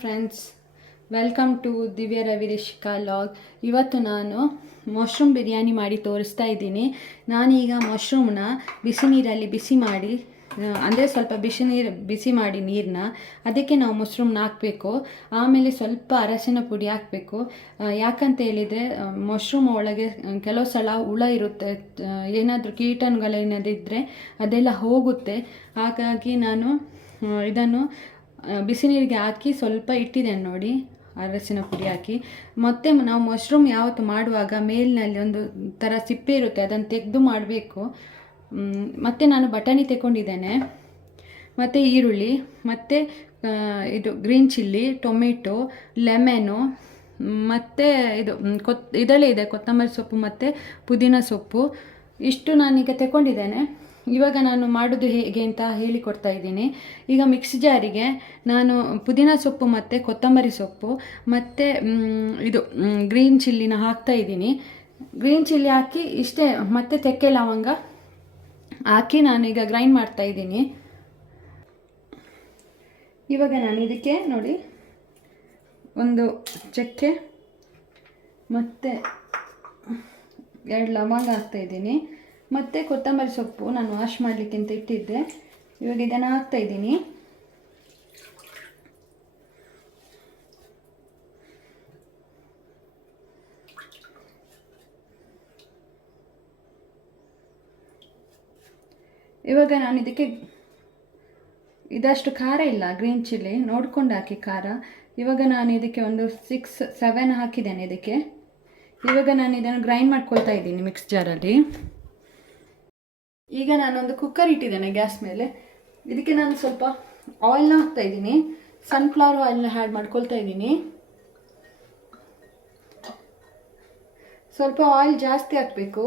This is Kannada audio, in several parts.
ಫ್ರೆಂಡ್ಸ್, ವೆಲ್ಕಮ್ ಟು ದಿವ್ಯ ರವಿರಿಷಿಕಾ ಲಾಗ್. ಇವತ್ತು ನಾನು ಮಶ್ರೂಮ್ ಬಿರಿಯಾನಿ ಮಾಡಿ ತೋರಿಸ್ತಾ ಇದ್ದೀನಿ. ನಾನೀಗ ಮಶ್ರೂಮ್ನ ಬಿಸಿ ನೀರಲ್ಲಿ ಬಿಸಿ ಮಾಡಿ, ಅಂದರೆ ಸ್ವಲ್ಪ ಬಿಸಿ ಮಾಡಿ ನೀರನ್ನ, ಅದಕ್ಕೆ ನಾವು ಮಶ್ರೂಮ್ನ ಹಾಕಬೇಕು. ಆಮೇಲೆ ಸ್ವಲ್ಪ ಅರಶಿನ ಪುಡಿ ಹಾಕಬೇಕು. ಯಾಕಂತ ಹೇಳಿದರೆ ಮಶ್ರೂಮ್ ಒಳಗೆ ಕೆಲವು ಸಲ ಹುಳ ಇರುತ್ತೆ, ಏನಾದರೂ ಕೀಟಾಣುಗಳೇನಾದರೂ ಇದ್ದರೆ ಅದೆಲ್ಲ ಹೋಗುತ್ತೆ. ಹಾಗಾಗಿ ನಾನು ಇದನ್ನು ಬಿಸಿ ನೀರಿಗೆ ಹಾಕಿ ಸ್ವಲ್ಪ ಇಟ್ಟಿದ್ದೇನೆ ನೋಡಿ, ಅರಸಿನ ಪುಡಿ ಹಾಕಿ. ಮತ್ತು ನಾವು ಮಶ್ರೂಮ್ ಯಾವತ್ತು ಮಾಡುವಾಗ ಮೇಲಿನಲ್ಲಿ ಒಂದು ಥರ ಸಿಪ್ಪೆ ಇರುತ್ತೆ, ಅದನ್ನು ತೆಗೆದು ಮಾಡಬೇಕು. ಮತ್ತು ನಾನು ಬಟಾಣಿ ತಗೊಂಡಿದ್ದೇನೆ, ಮತ್ತು ಈರುಳ್ಳಿ, ಮತ್ತು ಇದು ಗ್ರೀನ್ ಚಿಲ್ಲಿ, ಟೊಮೆಟೊ, ಲೆಮೆನು, ಮತ್ತು ಇದು ಇದರಲ್ಲೇ ಇದೆ ಕೊತ್ತಂಬರಿ ಸೊಪ್ಪು ಮತ್ತು ಪುದೀನ ಸೊಪ್ಪು. ಇಷ್ಟು ನಾನೀಗ ತಗೊಂಡಿದ್ದೇನೆ. ಇವಾಗ ನಾನು ಮಾಡೋದು ಹೇಗೆ ಅಂತ ಹೇಳಿಕೊಡ್ತಾ ಇದ್ದೀನಿ. ಈಗ ಮಿಕ್ಸಿ ಜಾರಿಗೆ ನಾನು ಪುದೀನ ಸೊಪ್ಪು ಮತ್ತು ಕೊತ್ತಂಬರಿ ಸೊಪ್ಪು ಮತ್ತು ಇದು ಗ್ರೀನ್ ಚಿಲ್ಲಿನ ಹಾಕ್ತಾ ಇದ್ದೀನಿ. ಗ್ರೀನ್ ಚಿಲ್ಲಿ ಹಾಕಿ ಇಷ್ಟೇ, ಮತ್ತು ತೆಕ್ಕೆ ಲವಂಗ ಹಾಕಿ ನಾನೀಗ ಗ್ರೈಂಡ್ ಮಾಡ್ತಾ ಇದ್ದೀನಿ. ಇವಾಗ ನಾನು ಇದಕ್ಕೆ ನೋಡಿ ಒಂದು ಚಕ್ಕೆ ಮತ್ತು 2 ಲವಂಗ ಹಾಕ್ತಾ ಇದ್ದೀನಿ, ಮತ್ತು ಕೊತ್ತಂಬರಿ ಸೊಪ್ಪು ನಾನು ವಾಶ್ ಮಾಡಲಿಕ್ಕೆ ಅಂತ ಇಟ್ಟಿದ್ದೆ. ಇವಾಗ ಇದನ್ನು ಹಾಕ್ತಾ ಇದ್ದೀನಿ. ಇವಾಗ ನಾನು ಇದಕ್ಕೆ ಇದಷ್ಟು ಖಾರ ಇಲ್ಲ, ಗ್ರೀನ್ ಚಿಲ್ಲಿ ನೋಡ್ಕೊಂಡು ಹಾಕಿ ಖಾರ. ಇವಾಗ ನಾನು ಇದಕ್ಕೆ ಒಂದು 6-7 ಹಾಕಿದ್ದೇನೆ ಇದಕ್ಕೆ. ಇವಾಗ ನಾನು ಇದನ್ನು ಗ್ರೈಂಡ್ ಮಾಡ್ಕೊಳ್ತಾ ಇದ್ದೀನಿ ಮಿಕ್ಸ್ ಜಾರಲ್ಲಿ. ಈಗ ನಾನೊಂದು ಕುಕ್ಕರ್ ಇಟ್ಟಿದ್ದೇನೆ ಗ್ಯಾಸ್ ಮೇಲೆ. ಇದಕ್ಕೆ ನಾನು ಸ್ವಲ್ಪ ಆಯಿಲ್ನ ಹಾಕ್ತಾ ಇದ್ದೀನಿ. ಸನ್ಫ್ಲವರ್ ಆಯಿಲ್ನ ಆ್ಯಡ್ ಮಾಡ್ಕೊಳ್ತಾ ಇದ್ದೀನಿ. ಸ್ವಲ್ಪ ಆಯಿಲ್ ಜಾಸ್ತಿ ಹಾಕಬೇಕು.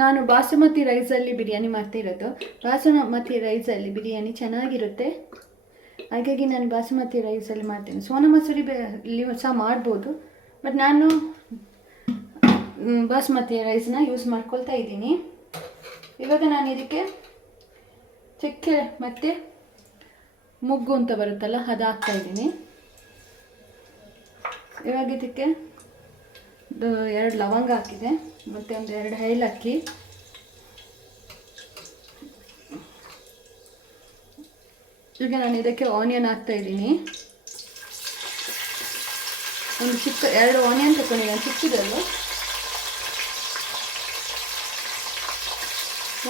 ನಾನು ಬಾಸುಮತಿ ರೈಸಲ್ಲಿ ಬಿರಿಯಾನಿ ಮಾಡ್ತಿರೋದು. ಬಾಸುಮತಿ ರೈಸಲ್ಲಿ ಬಿರಿಯಾನಿ ಚೆನ್ನಾಗಿರುತ್ತೆ, ಹಾಗಾಗಿ ನಾನು ಬಾಸುಮತಿ ರೈಸಲ್ಲಿ ಮಾಡ್ತೀನಿ. ಸೋನಾ ಮಸೂರಿ ಸಹ ಮಾಡ್ಬೋದು, ಬಟ್ ನಾನು ಬಾಸುಮತಿ ರೈಸ್ನ ಯೂಸ್ ಮಾಡ್ಕೊಳ್ತಾ ಇದ್ದೀನಿ. ಇವಾಗ ನಾನು ಇದಕ್ಕೆ ಚಕ್ಕೆ ಮತ್ತು ಮೊಗ್ಗು ಅಂತ ಬರುತ್ತಲ್ಲ, ಅದು ಹಾಕ್ತಾ ಇದ್ದೀನಿ. ಇವಾಗ ಇದಕ್ಕೆ 2 ಲವಂಗ ಹಾಕಿದೆ, ಮತ್ತು ಒಂದು 2 ಏಲಕ್ಕಿ, ಈಗ ನಾನು ಇದಕ್ಕೆ ಆನಿಯನ್ ಹಾಕ್ತಾ ಇದ್ದೀನಿ. ಒಂದು 2 ಆನಿಯನ್ ತಗೊಂಡಿದ್ದೀನಿ, ಚಿಕ್ಕದಲ್ಲು.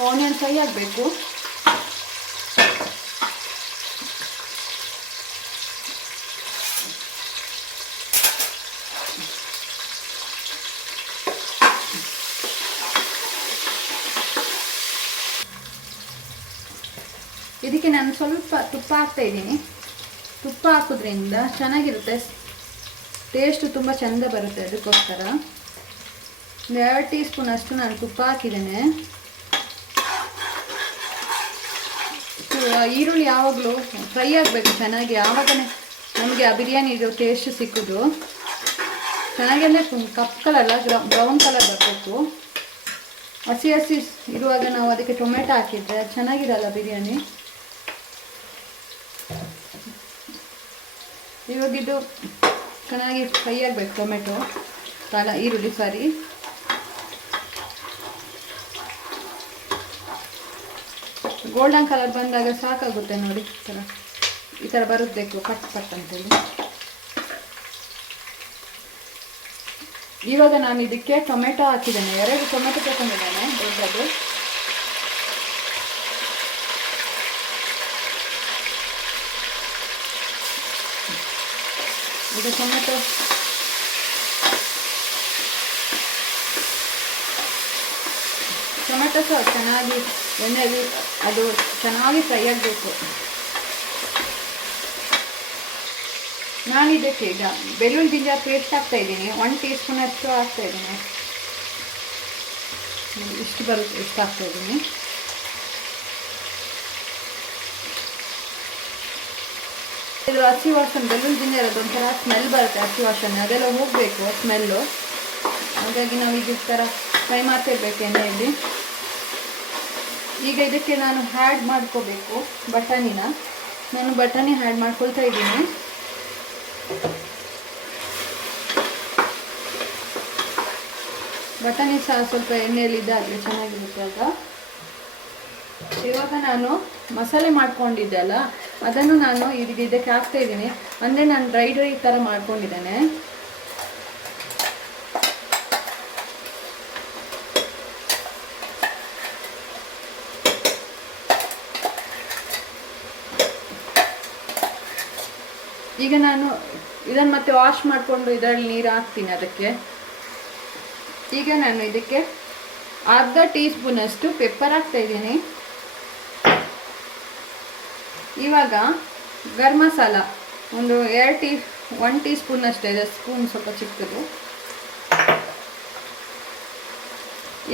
ಆನಿಯನ್ ಫ್ರೈ ಆಗಬೇಕು. ಇದಕ್ಕೆ ನಾನು ಸ್ವಲ್ಪ ತುಪ್ಪ ಹಾಕ್ತಾ ಇದ್ದೀನಿ. ತುಪ್ಪ ಹಾಕೋದ್ರಿಂದ ಚೆನ್ನಾಗಿರುತ್ತೆ, ಟೇಸ್ಟು ತುಂಬ ಚೆಂದ ಬರುತ್ತೆ. ಅದಕ್ಕೋಸ್ಕರ 2 ಟೀ ಸ್ಪೂನ್ ಅಷ್ಟು ನಾನು ತುಪ್ಪ ಹಾಕಿದ್ದೇನೆ. ಈರುಳ್ಳಿ ಯಾವಾಗಲೂ ಫ್ರೈ ಆಗಬೇಕು ಚೆನ್ನಾಗಿ, ಆವಾಗಲೇ ನಮಗೆ ಆ ಬಿರಿಯಾನಿದು ಟೇಸ್ಟ್ ಸಿಕ್ಕೋದು. ಚೆನ್ನಾಗಿ ಅಂದರೆ ಕಪ್ ಕಲರ್ ಅಲ್ಲ, ಬ್ರೌನ್ ಕಲರ್ ಬರಬೇಕು. ಹಸಿ ಇರುವಾಗ ನಾವು ಅದಕ್ಕೆ ಟೊಮೆಟೊ ಹಾಕಿದರೆ ಚೆನ್ನಾಗಿರಲ್ಲ ಬಿರಿಯಾನಿ. ಇವಾಗ ಇದು ಚೆನ್ನಾಗಿ ಫ್ರೈ ಆಗಬೇಕು, ಟೊಮೆಟೊ ಈರುಳ್ಳಿ ಸಾರಿ. ಗೋಲ್ಡನ್ ಕಲರ್ ಬಂದಾಗ ಸಾಕಾಗುತ್ತೆ ನೋಡಿ, ಈ ಥರ ಬರಬೇಕು ಪಟ್ ಅಂತೇಳಿ. ಇವಾಗ ನಾನು ಇದಕ್ಕೆ ಟೊಮೆಟೊ ಹಾಕಿದ್ದೇನೆ, 2 ಟೊಮೆಟೊ ತಗೊಂಡಿದ್ದೇನೆ ದೊಡ್ಡದು. ಈಗ ಟೊಮೆಟೊ ಸಹ ಚೆನ್ನಾಗಿ ಎಣ್ಣೆಯಲ್ಲಿ ಅದು ಚೆನ್ನಾಗಿ ಫ್ರೈ ಆಗಬೇಕು. ನಾನಿದಕ್ಕೆ ಈಗ ಬೆಳ್ಳುಳ್ಳಿ ಜಿಂಜರ್ ಪೇಸ್ಟ್ ಹಾಕ್ತಾ ಇದ್ದೀನಿ, 1 ಟೀ ಸ್ಪೂನ್ ಅಷ್ಟು ಹಾಕ್ತಾ ಇದ್ದೀನಿ. ಇಷ್ಟು ಬರುತ್ತೆ, ಇಷ್ಟು ಹಾಕ್ತಾ ಇದ್ದೀನಿ. ಇದು ಹಸಿ ವಾಸನೆ, ಬೆಳ್ಳುಳ್ಳಿ ಜಿಂಜರ್ ಅದೊಂಥರ ಸ್ಮೆಲ್ ಬರುತ್ತೆ, ಹಸಿ ವಾಸನೆ ಅದೆಲ್ಲ ಹೋಗಬೇಕು ಸ್ಮೆಲ್ಲು. ಹಾಗಾಗಿ ನಾವು ಈಗ ಈ ಥರ ಫ್ರೈ ಮಾಡ್ತಿರ್ಬೇಕು ಎಣ್ಣೆಯಲ್ಲಿ. ಈಗ ಇದಕ್ಕೆ ನಾನು ಆ್ಯಡ್ ಮಾಡ್ಕೋಬೇಕು ಬಟಾಣಿನ. ನಾನು ಬಟಾಣಿ ಆ್ಯಡ್ ಮಾಡ್ಕೊಳ್ತಾ ಇದ್ದೀನಿ. ಬಟಾಣಿ ಸಹ ಸ್ವಲ್ಪ ಎಣ್ಣೆಯಲ್ಲಿ ಇದ್ದಾಗಲೇ ಚೆನ್ನಾಗಿರುತ್ತೆ ಆಗ. ಇವಾಗ ನಾನು ಮಸಾಲೆ ಮಾಡ್ಕೊಂಡಿದ್ದೆ ಅಲ್ಲ, ಅದನ್ನು ನಾನು ಇದಕ್ಕೆ ಹಾಕ್ತಾ ಇದ್ದೀನಿ. ಅಂದರೆ ನಾನು ಡ್ರೈ ಥರ ಮಾಡ್ಕೊಂಡಿದ್ದೇನೆ. ಈಗ ನಾನು ಇದನ್ನು ಮತ್ತೆ ವಾಶ್ ಮಾಡಿಕೊಂಡು ಇದರಲ್ಲಿ ನೀರು ಹಾಕ್ತೀನಿ ಅದಕ್ಕೆ. ಈಗ ನಾನು ಇದಕ್ಕೆ ಅರ್ಧ ಟೀ ಸ್ಪೂನಷ್ಟು ಪೆಪ್ಪರ್ ಹಾಕ್ತಾ ಇದ್ದೀನಿ. ಇವಾಗ ಗರಂ ಮಸಾಲ ಒಂದು 1 ಟೀ ಸ್ಪೂನ್ ಅಷ್ಟೇ ಇದೆ, ಸ್ಪೂನ್ ಸ್ವಲ್ಪ ಚಿಕ್ಕದು.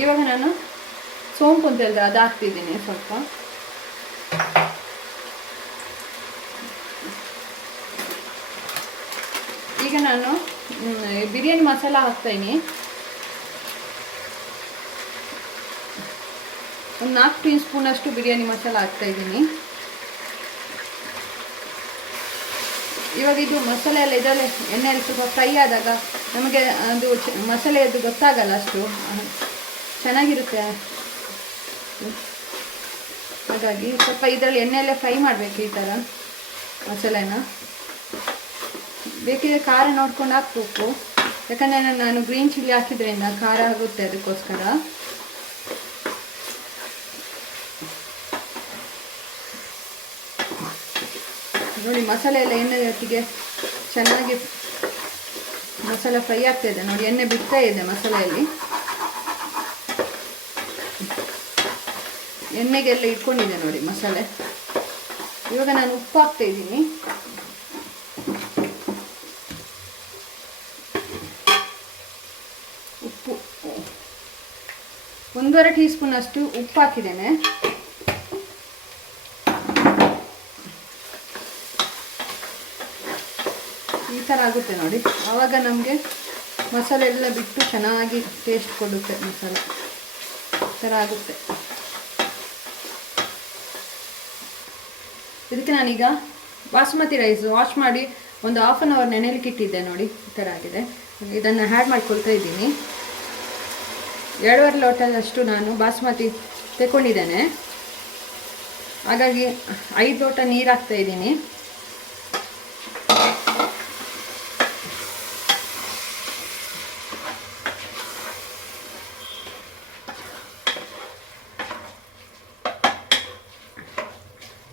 ಇವಾಗ ನಾನು ಸೋಂಪು ಅಂತ ಹೇಳಿದ್ರೆ ಅದು ಹಾಕ್ತಿದ್ದೀನಿ ಸ್ವಲ್ಪ. ಈಗ ನಾನು ಬಿರಿಯಾನಿ ಮಸಾಲ ಹಾಕ್ತಾಯಿನಿ. ಒಂದು 4 ಟೀ ಸ್ಪೂನ್ ಅಷ್ಟು ಬಿರಿಯಾನಿ ಮಸಾಲ ಹಾಕ್ತಾಯಿದ್ದೀನಿ. ಇವಾಗ ಇದು ಮಸಾಲೆ ಎಲ್ಲ ಇದರಲ್ಲಿ ಎಣ್ಣೆಯಲ್ಲಿ ಸ್ವಲ್ಪ ಫ್ರೈ ಆದಾಗ ನಮಗೆ ಅದು ಮಸಾಲೆಯದ್ದು ಗೊತ್ತಾಗಲ್ಲ, ಅಷ್ಟು ಚೆನ್ನಾಗಿರುತ್ತೆ. ಹಾಗಾಗಿ ಸ್ವಲ್ಪ ಇದರಲ್ಲಿ ಎಣ್ಣೆಯಲ್ಲೇ ಫ್ರೈ ಮಾಡಬೇಕು ಈ ಥರ ಮಸಾಲೆನ. ಬೇಕಿದ್ರೆ ಖಾರ ನೋಡ್ಕೊಂಡು ಹಾಕ್ಬೇಕು, ಯಾಕಂದರೆ ನಾನು ಗ್ರೀನ್ ಚಿಲ್ಲಿ ಹಾಕಿದ್ರಿಂದ ಖಾರ ಆಗುತ್ತೆ, ಅದಕ್ಕೋಸ್ಕರ. ನೋಡಿ ಮಸಾಲೆ ಎಲ್ಲ ಎಣ್ಣೆ ಜೊತೆಗೆ ಚೆನ್ನಾಗಿ ಮಸಾಲೆ ಫ್ರೈ ಆಗ್ತಾ ಇದೆ. ನೋಡಿ ಎಣ್ಣೆ ಬಿಡ್ತಾ ಇದೆ ಮಸಾಲೆಯಲ್ಲಿ, ಎಣ್ಣೆಗೆಲ್ಲ ಇಟ್ಕೊಂಡಿದೆ ನೋಡಿ ಮಸಾಲೆ. ಇವಾಗ ನಾನು ಉಪ್ಪು ಹಾಕ್ತಾ ಇದ್ದೀನಿ. ಉಪ್ಪು 1.5 ಟೀ ಸ್ಪೂನ್ ಅಷ್ಟು ಉಪ್ಪು ಹಾಕಿದ್ದೇನೆ. ಈ ಥರ ಆಗುತ್ತೆ ನೋಡಿ, ಆವಾಗ ನಮಗೆ ಮಸಾಲೆ ಎಲ್ಲ ಬಿಟ್ಟು ಚೆನ್ನಾಗಿ ಟೇಸ್ಟ್ ಕೊಡುತ್ತೆ. ಮಸಾಲೆ ಈ ಥರ ಆಗುತ್ತೆ. ಇದಕ್ಕೆ ನಾನೀಗ ಬಾಸುಮತಿ ರೈಸ್ ವಾಶ್ ಮಾಡಿ ಒಂದು 1/2 ಅವರ್ ನೆನೆಲಿಕ್ಕೆ ಇಟ್ಟಿದ್ದೆ. ನೋಡಿ ಈ ಥರ ಆಗಿದೆ. ಇದನ್ನು ಆ್ಯಡ್ ಮಾಡ್ಕೊಳ್ತಾ ಇದ್ದೀನಿ. 2.5 ಲೋಟದಷ್ಟು ನಾನು ಬಾಸುಮತಿ ತಗೊಂಡಿದ್ದೇನೆ. ಹಾಗಾಗಿ 5 ಲೋಟ ನೀರು ಹಾಕ್ತಾ ಇದ್ದೀನಿ.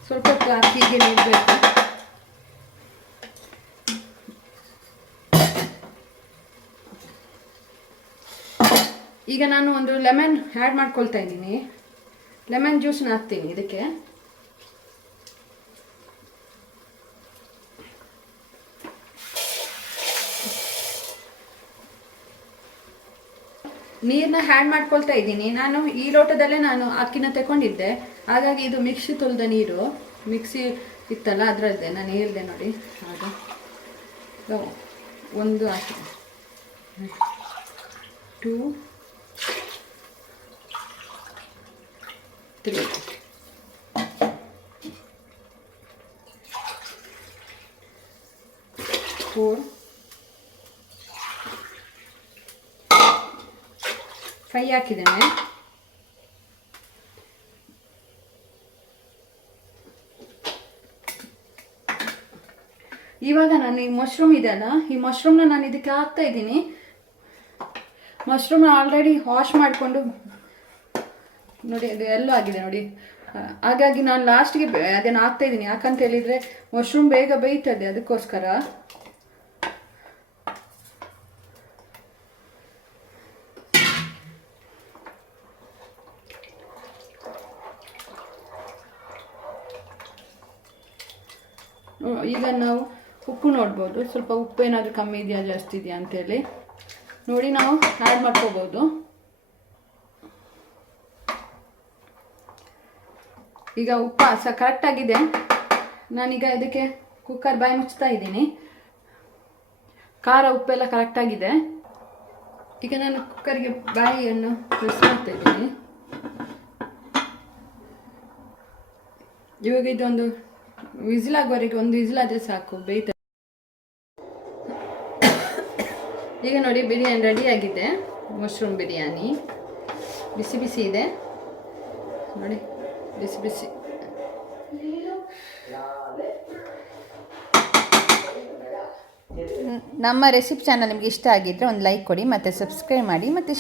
ಸ್ವಲ್ಪ ಹೊತ್ತು ಹೀಗೆ ನೀಡಬೇಕು. ಈಗ ನಾನು ಒಂದು ಲೆಮನ್ ಆ್ಯಡ್ ಮಾಡ್ಕೊಳ್ತಾ ಇದ್ದೀನಿ. ಲೆಮನ್ ಜ್ಯೂಸನ್ನ ಹಾಕ್ತೀನಿ ಇದಕ್ಕೆ. ನೀರನ್ನ ಆ್ಯಡ್ ಮಾಡ್ಕೊಳ್ತಾ ಇದ್ದೀನಿ. ನಾನು ಈ ಲೋಟದಲ್ಲೇ ನಾನು ಅಕ್ಕಿನ ತಗೊಂಡಿದ್ದೆ, ಹಾಗಾಗಿ ಇದು ಮಿಕ್ಸಿ ತೊಳೆದ ನೀರು, ಮಿಕ್ಸಿ ಇತ್ತಲ್ಲ ಅದರದ್ದೇ ನಾನು ಹೇಳಿದೆ ನೋಡಿ. ಆಗ 1 ಹಾಕಿ 2 3 4 5 ಹಾಕಿದ್ದೇನೆ. ಇವಾಗ ನಾನು ಈ ಮಶ್ರೂಮ್ ಇದೆಯಲ್ಲ, ಈ ಮಶ್ರೂಮ್ನ ನಾನು ಇದಕ್ಕೆ ಹಾಕ್ತಾ ಇದ್ದೀನಿ. ಮಶ್ರೂಮ್ನ ಆಲ್ರೆಡಿ ವಾಶ್ ಮಾಡಿಕೊಂಡು ನೋಡಿ ಅದು ಎಲ್ಲ ಆಗಿದೆ ನೋಡಿ. ಹಾಗಾಗಿ ನಾನು ಲಾಸ್ಟ್ಗೆ ಅದನ್ನು ಹಾಕ್ತಾ ಇದ್ದೀನಿ. ಯಾಕಂತ ಹೇಳಿದರೆ ಮಶ್ರೂಮ್ ಬೇಗ ಬೇಯ್ತದೆ, ಅದಕ್ಕೋಸ್ಕರ. ಈಗ ನಾವು ಉಪ್ಪು ನೋಡ್ಬೋದು, ಸ್ವಲ್ಪ ಉಪ್ಪು ಏನಾದರೂ ಕಮ್ಮಿ ಇದೆಯಾ ಜಾಸ್ತಿ ಇದೆಯಾ ಅಂತೇಳಿ ನೋಡಿ ನಾವು ಆ್ಯಡ್ ಮಾಡ್ಕೋಬೋದು. ಈಗ ಉಪ್ಪು ಸಹ ಕರೆಕ್ಟಾಗಿದೆ. ನಾನೀಗ ಇದಕ್ಕೆ ಕುಕ್ಕರ್ ಬಾಯಿ ಮುಚ್ತಾ ಇದ್ದೀನಿ. ಖಾರ ಉಪ್ಪೆಲ್ಲ ಕರೆಕ್ಟಾಗಿದೆ. ಈಗ ನಾನು ಕುಕ್ಕರ್ಗೆ ಬಾಯಿಯನ್ನು ಪ್ರೆಸ್ ಮಾಡ್ತಾ ಇದ್ದೀನಿ. ಇವಾಗ ಇದೊಂದು ವಿಸಿಲ್ ಆಗೋವರೆಗೆ ಒಂದು ವಿಸಿಲ್ ಆದರೆ ಸಾಕು ಬೇಯ್ತ. ಈಗ ನೋಡಿ ಬಿರಿಯಾನಿ ರೆಡಿಯಾಗಿದೆ. ಮಶ್ರೂಮ್ ಬಿರಿಯಾನಿ ಬಿಸಿ ಬಿಸಿ ಇದೆ ನೋಡಿ, ಬಿಸಿ ಬಿಸಿ. ನಮ್ಮ ರೆಸಿಪಿ ಚಾನಲ್ ನಿಮಗೆ ಇಷ್ಟ ಆಗಿದ್ದರೆ ಒಂದು ಲೈಕ್ ಕೊಡಿ ಮತ್ತು ಸಬ್ಸ್ಕ್ರೈಬ್ ಮಾಡಿ ಮತ್ತು